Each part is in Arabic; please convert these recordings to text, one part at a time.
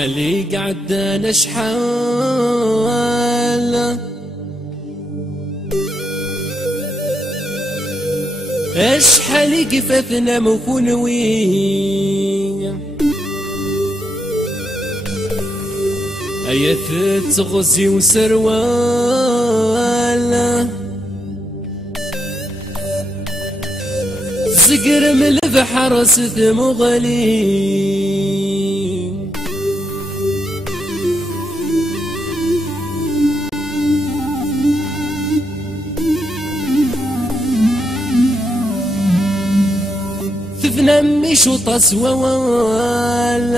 شحالي قعدنا شحال شحالي قفافنا مكونوين ايات تغزي وسروال زقر من البحر ستم غلي ثفنا مشو تصوال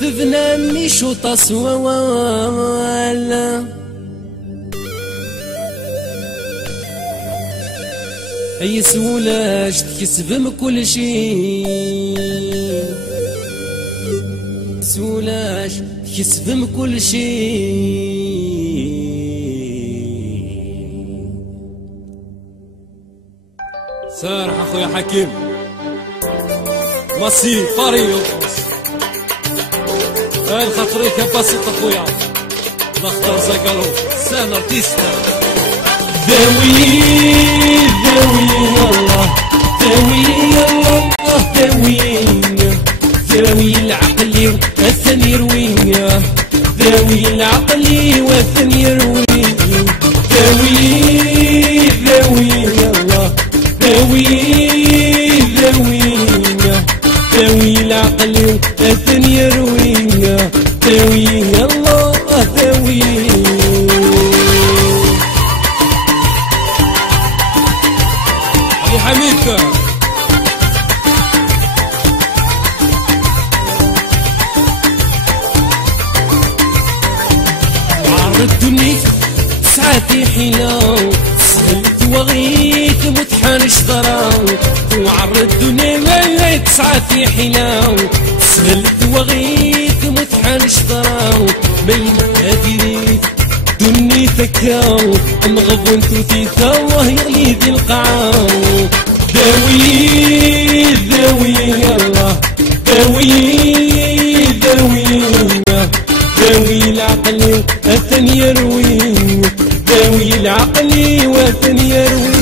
ثفنا مشو تصوال اي سولاش تكسب من كل شي سولاش تكسب من كل شي سارح اخويا حكيم ماسي فاريو هاي الخطريك بسيط اخويا الاخضر زقلو سان ارتيستا ذوي الله ذوي الله ذوي العقل والثاني يروي ذوي العقل والثاني يروي ذوي الله ذوي العقل والثاني يروي ذوي الله ذوي حميدك عرضتني ساعتي حيلة سهلت وغيت متحان شطرا وعرضتني ميت ساعتي حيلة سهلت وغيت متحان شطرا بين هاديت دني تكاو نغض انتو تيتا الله يغلي ذي القاعو ذوي الله ذوي العقل والثاني يروي ذوي العقل والثاني يروي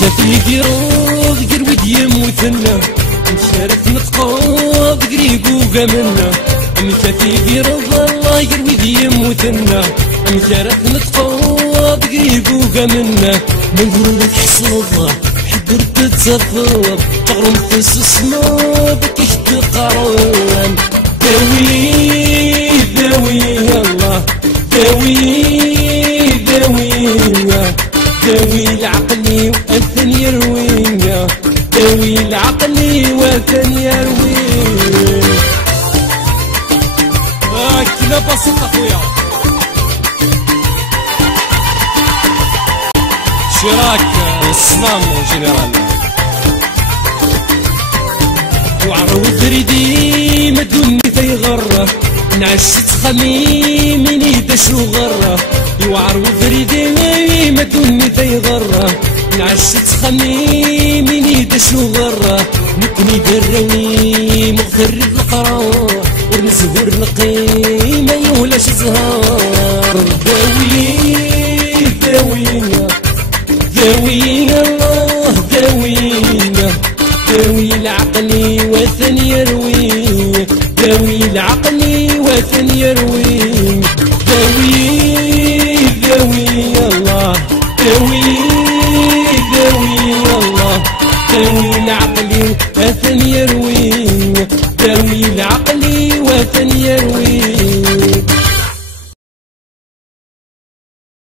جاتي قروض قرويد يموتنا نشارك نتقاض قريقو قامنا جاتي قروض الله قرويد يموتنا نشارك نتقاض قريقو قامنا نقول لك حصوضة حضر تتصفض تغرم تسسنا بكيش تقارن ذوي الله ذوي العقل والثاني يروي ذوي العقل والثاني يروي كذا بسيط اخويا شراك الصنام جنرال وعروض ريدي مدوني تيغره نعشت خميمي نيدش وغره وعروض ريدي مدوني تيغره نعشت خميمي نيدش وغره نكني دروني مغفر القرار ونزهر القيمة يولاش زهار ذوي الله ذوي العقل والثاني يروي ذوي العقل والثاني يروي ذوي الله ذوي العقل والثاني يروي ذوي العقل والثاني يروي